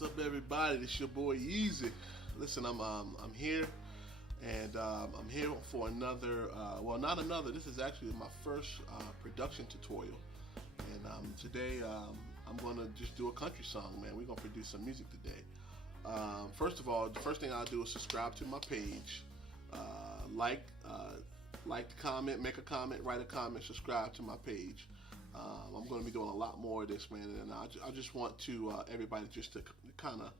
What's up, everybody? This your boy Easy. Listen, I'm here, and I'm here for another. Well, not another. This is actually my first production tutorial, and today I'm gonna just do a country song, man. We're gonna produce some music today. First of all, the first thing I'll do is subscribe to my page, like the comment, make a comment, write a comment, subscribe to my page. I'm going to be doing a lot more of this, man, and I just want to everybody just to kind of,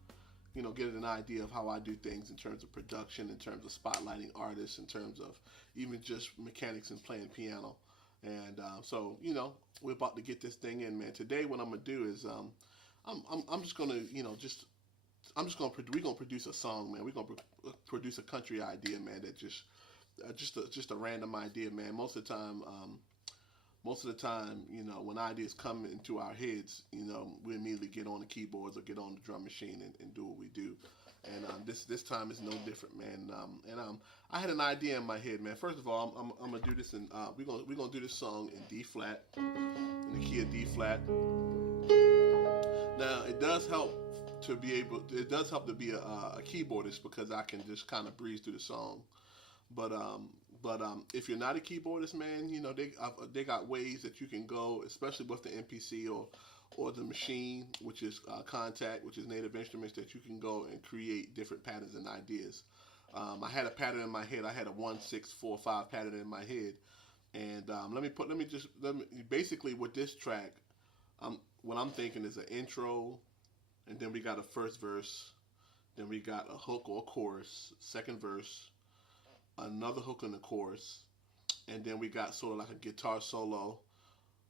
get an idea of how I do things in terms of production, in terms of spotlighting artists, in terms of even just mechanics and playing piano. And so, we're about to get this thing in, man. Today, what I'm gonna do is I'm just gonna, we're gonna produce a song, man. We're gonna produce a country idea, man. That just a random idea, man. Most of the time, when ideas come into our heads, we immediately get on the keyboards or get on the drum machine and do what we do. And this time is no different, man. I had an idea in my head, man. First of all, I'm gonna do this in we're gonna do this song in D flat, in the key of D flat. Now it does help to be a keyboardist, because I can just kind of breeze through the song. But if you're not a keyboardist, man, they got ways that you can go, especially with the MPC or the machine, which is Contact, which is Native Instruments, that you can go and create different patterns and ideas. I had a pattern in my head. I had a 1-6-4-5 pattern in my head, and basically with this track, what I'm thinking is an intro, and then we got a first verse, then we got a hook or a chorus, second verse, another hook in the chorus, and then we got sort of like a guitar solo,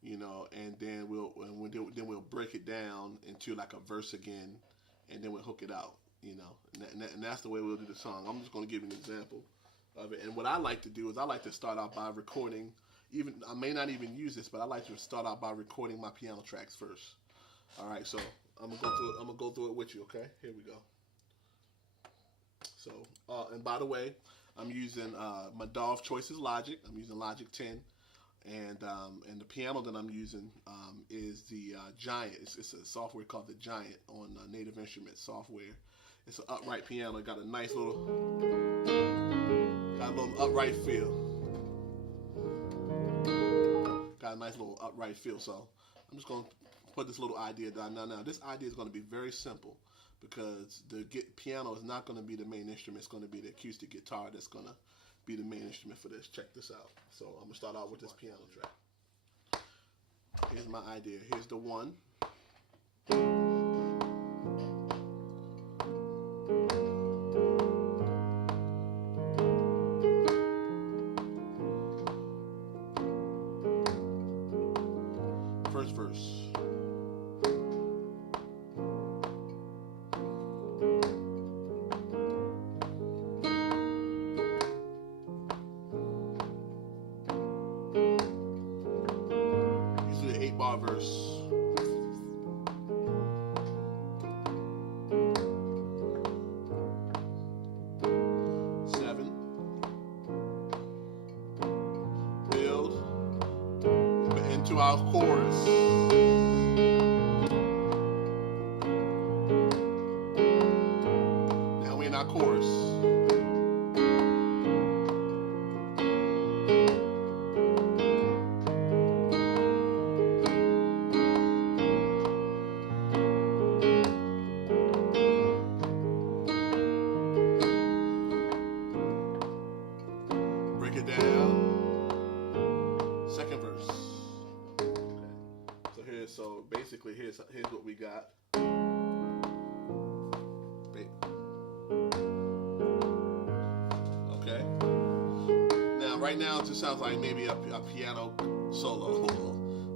and then we'll break it down into like a verse again, and then we'll hook it out, and that's the way we'll do the song. I'm just going to give you an example of it. And what I like to do is I like to start out by recording. Even I may not even use this, but I like to start out by recording my piano tracks first. All right, so I'm gonna go through it with you. Okay, here we go. So, and by the way, I'm using my DAW of choice is Logic. I'm using Logic 10, and the piano that I'm using is the Giant. It's a software called the Giant on Native Instruments software. It's an upright piano. It got a nice little upright feel. Got a nice little upright feel. So I'm just gonna put this little idea down. Now this idea is going to be very simple, because the piano is not going to be the main instrument. It's going to be the acoustic guitar that's going to be the main instrument for this. Check this out. So I'm going to start out with this piano track. Here's my idea. Here's the 1. First verse. Verse. 7. Build into our chorus. Now we're in our chorus. Break it down. Second verse. Okay. So basically here's what we got. Okay. Now right now it just sounds like maybe a piano solo,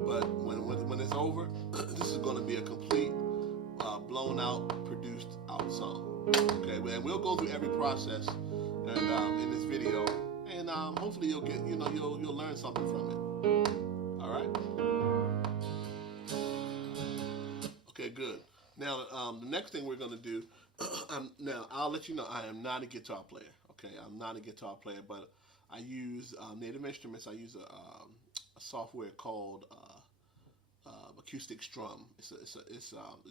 but when it's over, this is going to be a complete blown out, produced out song. Okay, and we'll go through every process and in this video. And hopefully you'll get, you'll learn something from it. All right. Okay, good. Now the next thing we're gonna do. Now I'll let you know I am not a guitar player. Okay, I'm not a guitar player, but I use Native Instruments. I use a software called acoustic strum. It's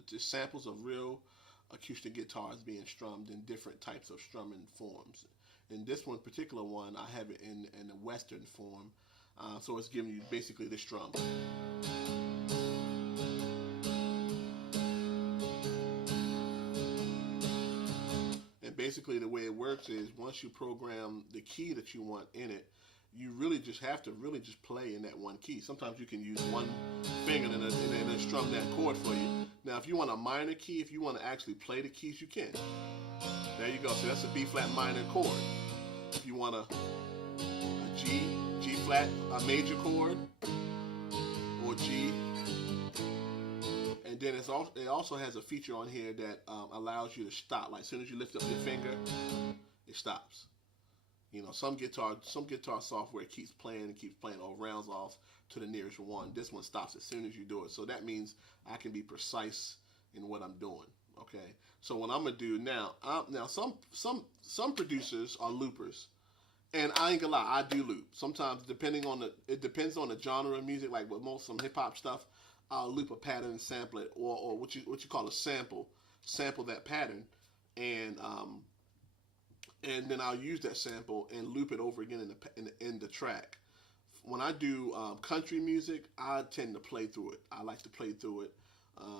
just samples of real acoustic guitars being strummed in different types of strumming forms. In this one particular one, I have it in a Western form, so it's giving you basically the strum. And basically the way it works is once you program the key that you want in it, you really just have to really just play in that one key. Sometimes you can use one finger and then strum that chord for you. Now, if you want a minor key, if you want to actually play the keys, you can. There you go. So that's a B flat minor chord. If you want a G flat, a major chord, or G. And then it also has a feature on here that allows you to stop. Like as soon as you lift up your finger, it stops. You know, some guitar software keeps playing or rounds off to the nearest one. This one stops as soon as you do it. So that means I can be precise in what I'm doing. Okay. So what I'm gonna do now, some producers are loopers, and I ain't gonna lie, I do loop. Sometimes it depends on the genre of music. Like with some hip hop stuff, I'll loop a pattern and sample it, or what you call a sample that pattern, and then I'll use that sample and loop it over again in the track. When I do country music, I tend to play through it. I like to play through it.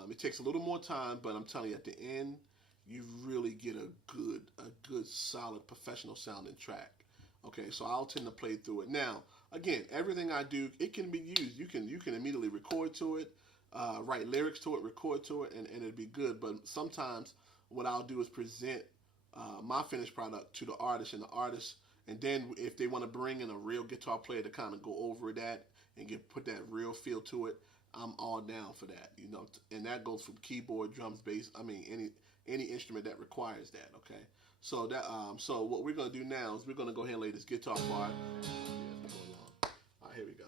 It takes a little more time, but I'm telling you, at the end, you really get a good, solid, professional sounding track. Okay, so I'll tend to play through it. Now, again, everything I do, it can be used. You can immediately record to it, write lyrics to it, record to it, and it'll be good. But sometimes what I'll do is present my finished product to the artist, and then if they want to bring in a real guitar player to kind of go over that and put that real feel to it, I'm all down for that, you know. And that goes from keyboard, drums, bass. I mean, any instrument that requires that. Okay. So so what we're gonna do now is we're gonna go ahead and lay this guitar part. All right, here we go.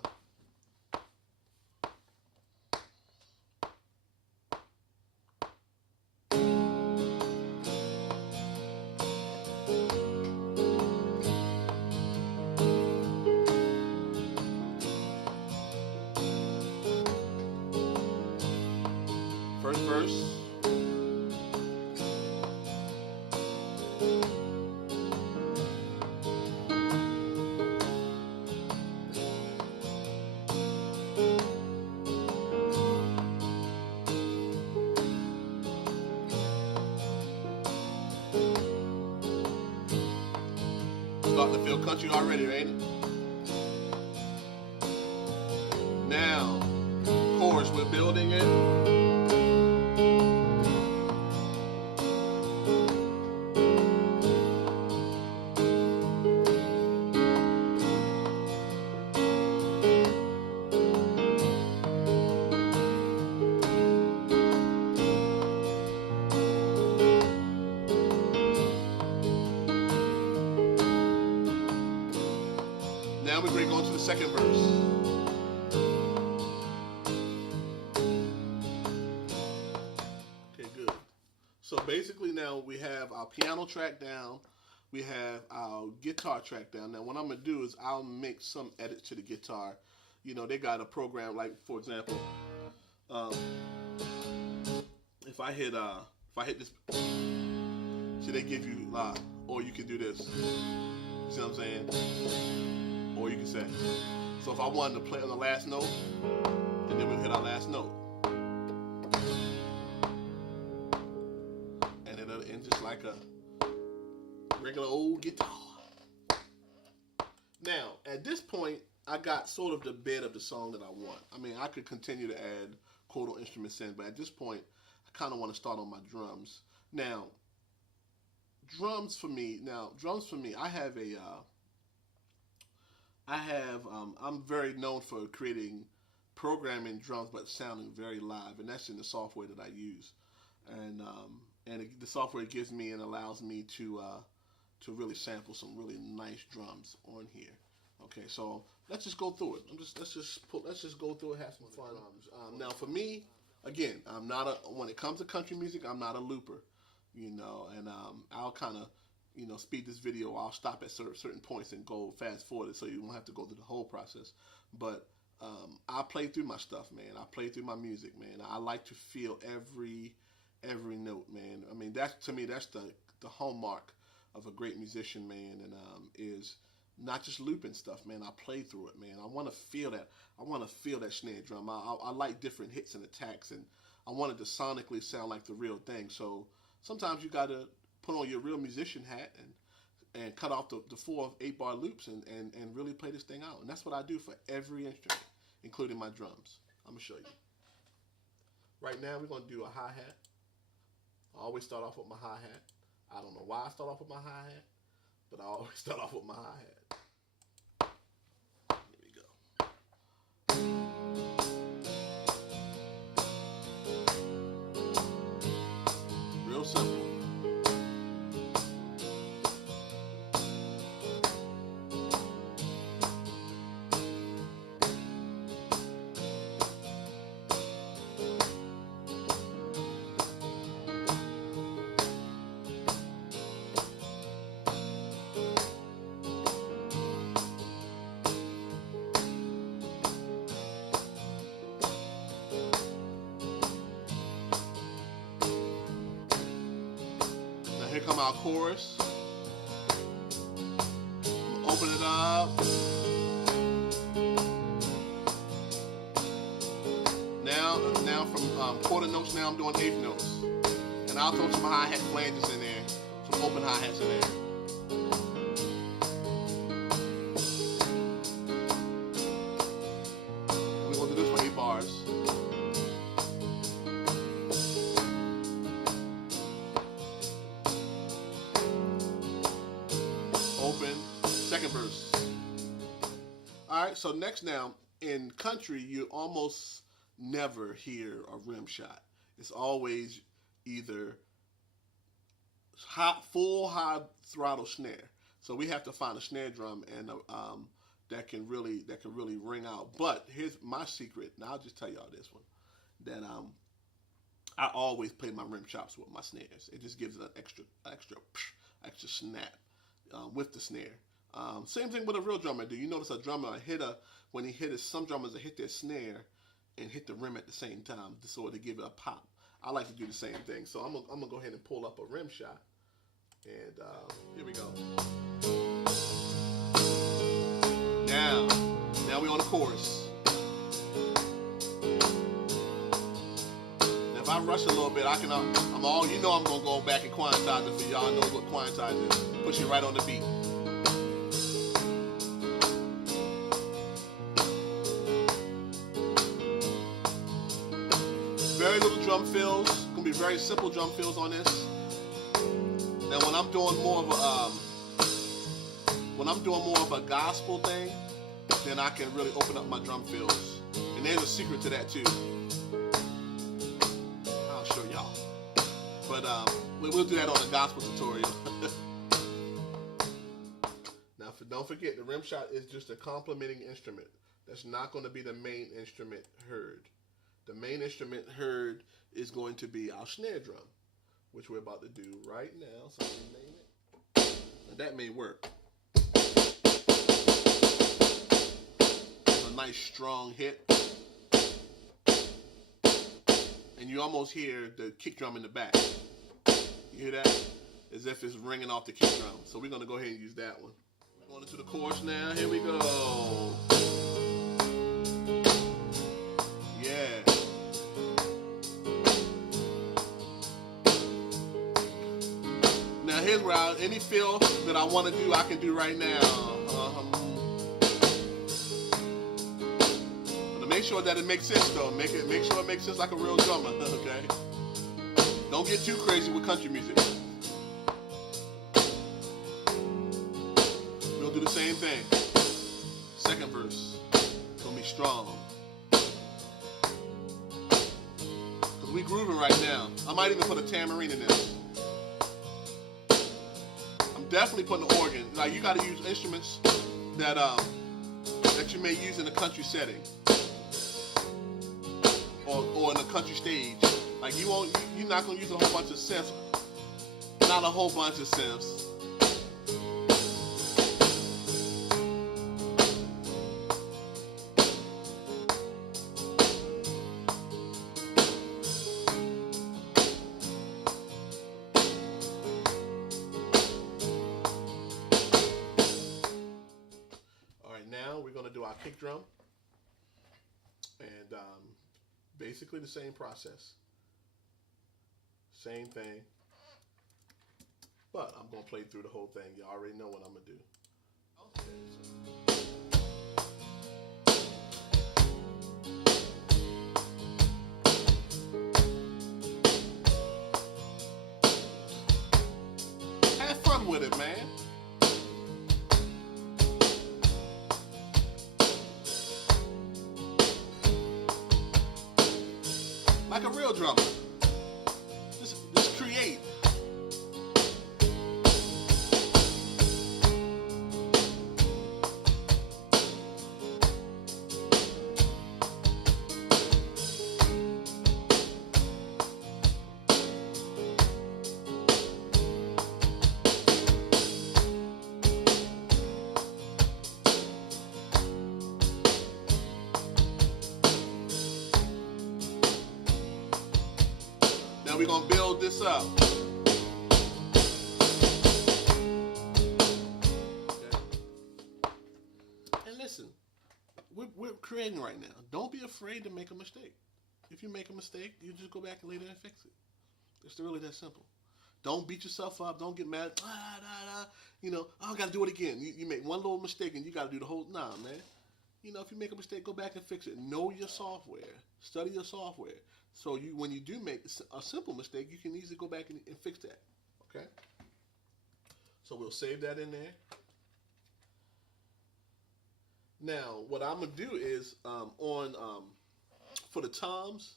First verse. Starting to feel country already, ain't it? Now, chorus, we're building it. Now we're going to go into the second verse. Okay, good. So basically now we have our piano track down. We have our guitar track down. Now what I'm going to do is I'll make some edits to the guitar. You know, they got a program like, for example, if I hit this, see, they give you or you can do this. You see what I'm saying? Or you can say, so if I wanted to play on the last note, and then we hit our last note, and it'll end just like a regular old guitar. Now, at this point, I got sort of the bed of the song that I want. I mean, I could continue to add chordal instruments in, but at this point, I kind of want to start on my drums. Now, drums for me, I'm very known for creating programming drums, but sounding very live, and that's in the software that I use. And the software gives me and allows me to really sample some really nice drums on here. Okay, so let's just go through it. Let's just go through it, have some fun. Now, for me, again, when it comes to country music, I'm not a looper, you know, and I'll kind of, you know, speed this video. I'll stop at certain points and go fast forward it so you won't have to go through the whole process. But I play through my stuff, man. I play through my music, man. I like to feel every every note, man. I mean, that's to me, that's the hallmark of a great musician, man, and is not just looping stuff, man. I play through it, man. I want to feel that. I want to feel that snare drum. I like different hits and attacks, and I want it to sonically sound like the real thing. So sometimes you got to put on your real musician hat and cut off the 4 8-bar loops and really play this thing out. And that's what I do for every instrument, including my drums. I'm going to show you. Right now, we're going to do a hi-hat. I always start off with my hi-hat. I don't know why I start off with my hi-hat, but I always start off with my hi-hat. Here we go. Real simple. Here come our chorus. Open it up. Now from quarter notes, now I'm doing 8th notes. And I'll throw some hi-hat flanges in there, some open hi-hats in there. And we're going to do this for 8 bars. Open, second verse. All right, so next now, in country, you almost never hear a rim shot. It's always either full high throttle snare. So we have to find a snare drum and that can really ring out. But here's my secret, and I'll just tell y'all this one, that I always play my rim chops with my snares. It just gives it an extra snap. With the snare. Same thing with a real drummer. Do you notice a drummer, when he hit it, some drummers will hit their snare and hit the rim at the same time, so to give it a pop. I like to do the same thing. So I'm gonna go ahead and pull up a rim shot. And here we go. Now we're on the chorus. Now if I rush a little bit, I'm gonna go back and quantize it for y'all know what quantize is. Push it right on the beat. Very little drum fills. Gonna be very simple drum fills on this. Now when I'm doing more of a gospel thing, then I can really open up my drum fills. And there's a secret to that too. I'll show y'all. But we'll do that on the gospel tutorial. Now, don't forget, the rim shot is just a complementing instrument. That's not going to be the main instrument heard. The main instrument heard is going to be our snare drum, which we're about to do right now. So we name it. And that may work. It's a nice strong hit. And you almost hear the kick drum in the back. You hear that? As if it's ringing off the kick drum. So we're going to go ahead and use that one. We're going into the chorus now. Here we go. Yeah. Now here's where any fill that I want to do, I can do right now. But make sure that it makes sense though. Make sure it makes sense like a real drummer. Okay. Don't get too crazy with country music. We'll do the same thing. Second verse. It's gonna be strong. Cause we grooving right now. I might even put a tambourine in this. I'm definitely putting an organ. Like you gotta use instruments that you may use in a country setting. Or in a country stage. Like you're not gonna use a whole bunch of synths. Not a whole bunch of synths. kick drum, and basically the same process, same thing. But I'm gonna play through the whole thing. You already know what I'm gonna do. Have fun with it, man. Like a real drummer. Just create. Now we're gonna build this up. Okay. And listen, we're creating right now. Don't be afraid to make a mistake. If you make a mistake, you just go back later and fix it. It's really that simple. Don't beat yourself up. Don't get mad. You know, oh, I gotta do it again. You make one little mistake and you gotta do the whole. Nah, man. You know, if you make a mistake, go back and fix it. Know your software. Study your software. So when you do make a simple mistake, you can easily go back and fix that. Okay? So we'll save that in there. Now, what I'm going to do is for the toms,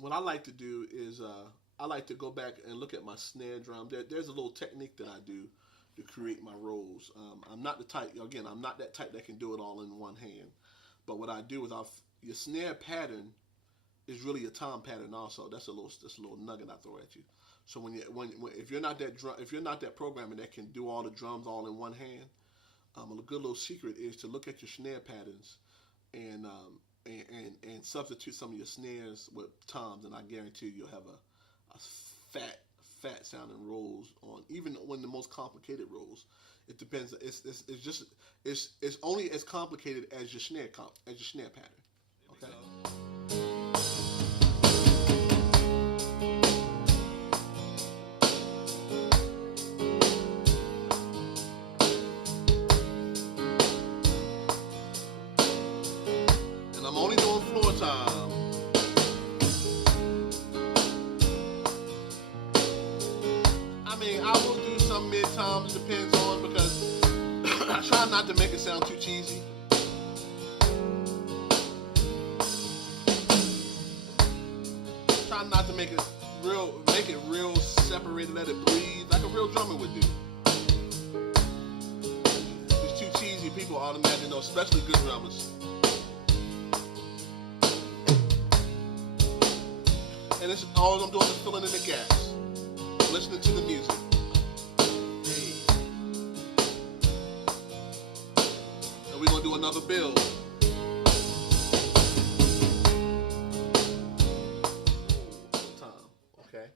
what I like to do is I like to go back and look at my snare drum. There's a little technique that I do to create my rolls. I'm not the type, again, I'm not that type that can do it all in one hand. But what I do is your snare pattern is really a tom pattern also. That's a little nugget I throw at you. So if you're not that programmer that can do all the drums all in one hand, a good little secret is to look at your snare patterns and substitute some of your snares with toms, and I guarantee you'll have a fat sounding rolls on even when the most complicated rolls. It depends. It's only as complicated as your snare pattern. Okay. And I'm only doing floor time. I mean, I will do some mid toms, depends on, because I try not to make it sound too cheesy. Try not to make it real separated, let it breathe, like a real drummer would do. If it's too cheesy, people automatically know, especially good drummers. And it's all I'm doing is filling in the gaps, listening to the music. And we're gonna do another build. Okay.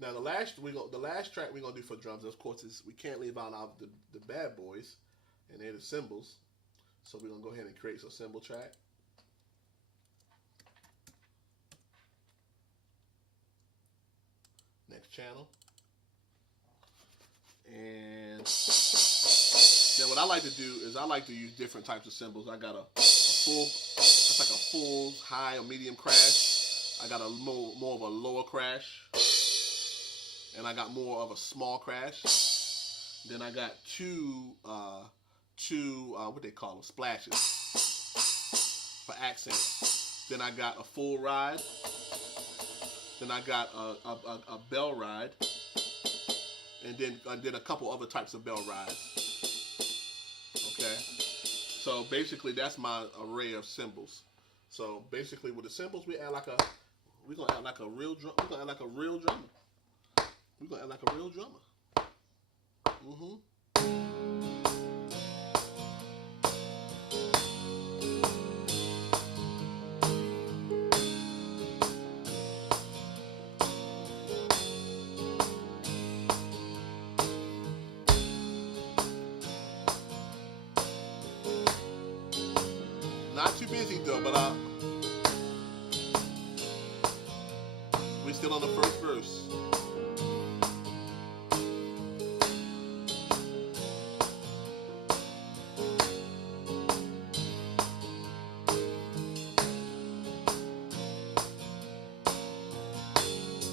Now the last track we're gonna do for drums, of course, is we can't leave out the bad boys, and they're the cymbals. So we're gonna go ahead and create some cymbal track. Next channel. And now what I like to do is I like to use different types of cymbals. I got a full, that's like a full high or medium crash. I got a more of a lower crash. And I got more of a small crash. Then I got two what they call them, splashes for accent. Then I got a full ride. Then I got a bell ride, and then a couple other types of bell rides. Okay, so basically that's my array of cymbals. So basically with the cymbals we're gonna add like a real drum. We're gonna add like a real drummer. We're gonna add like a real drummer. still on the first verse.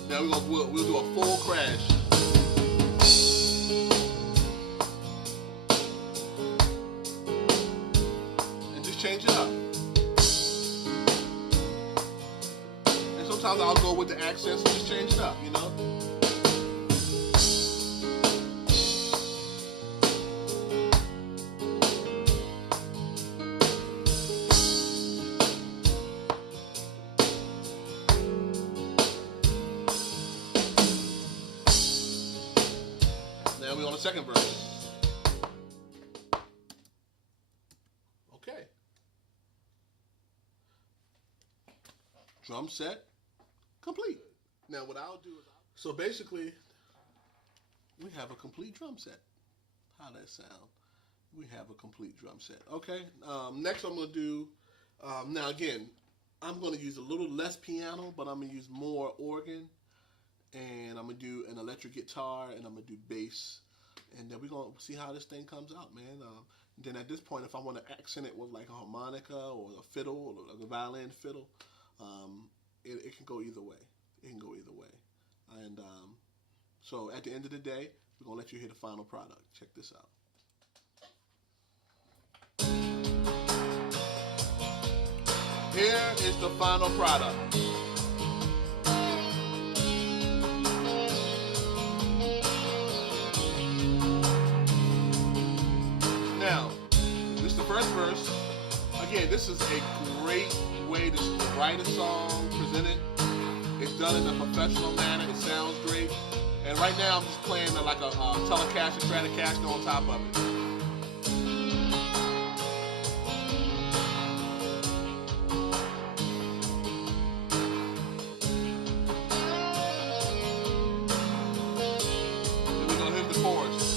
Now we'll do a full crash. And just change it up. And sometimes I'll go with the accents and just change it up, you know? Now we're on the second verse. Okay. Drum set complete. Now what I'll do is, so basically we have a complete drum set. How that sound? We have a complete drum set. Okay. Next I'm going to do, now again, I'm going to use a little less piano, but I'm going to use more organ. And I'm going to do an electric guitar, and I'm going to do bass. And then we're going to see how this thing comes out, man. Then at this point, if I want to accent it with like a harmonica or a fiddle or a violin fiddle, it can go either way. It can go either way. And so at the end of the day, we're going to let you hear the final product. Check this out. Here is the final product. Now, this is the first verse. Again, this is a great way to write a song, present it. It's done in a professional manner. It sounds great. And right now, I'm just playing like a Telecaster, Stratocaster on top of it. Then we're gonna hit the chorus.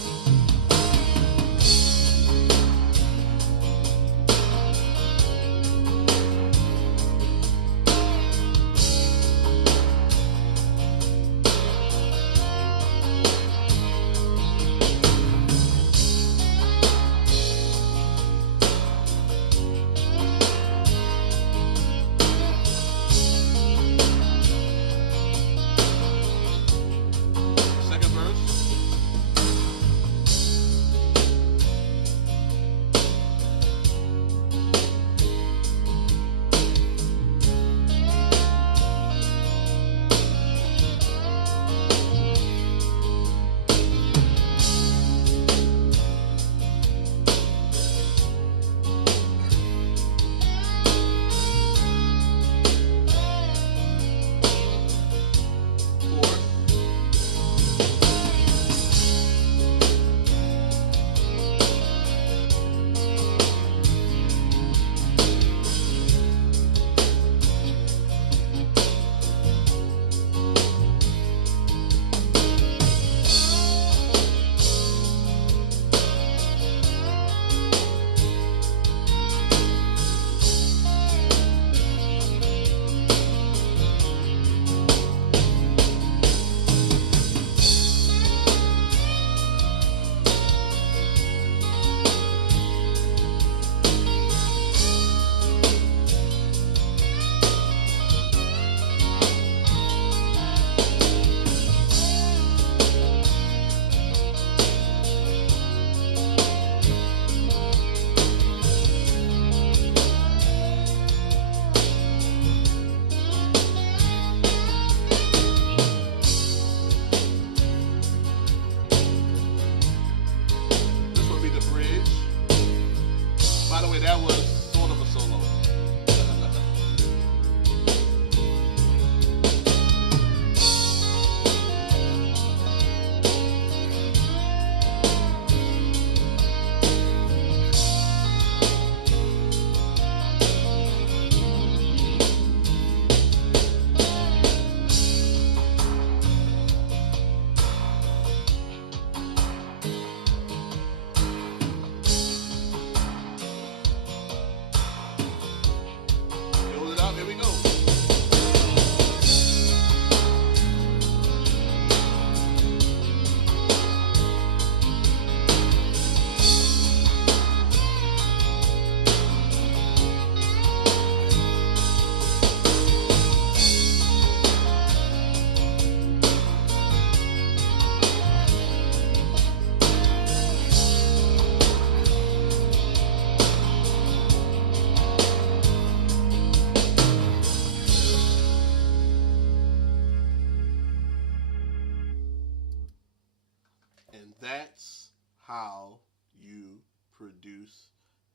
That's how you produce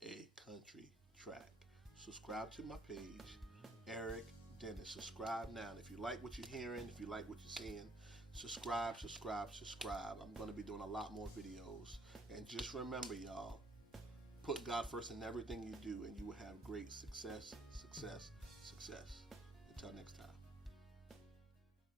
a country track. Subscribe to my page, Erik Dennis. Subscribe now. And if you like what you're hearing, if you like what you're seeing, subscribe. I'm going to be doing a lot more videos. And just remember, y'all, put God first in everything you do, and you will have great success. Until next time.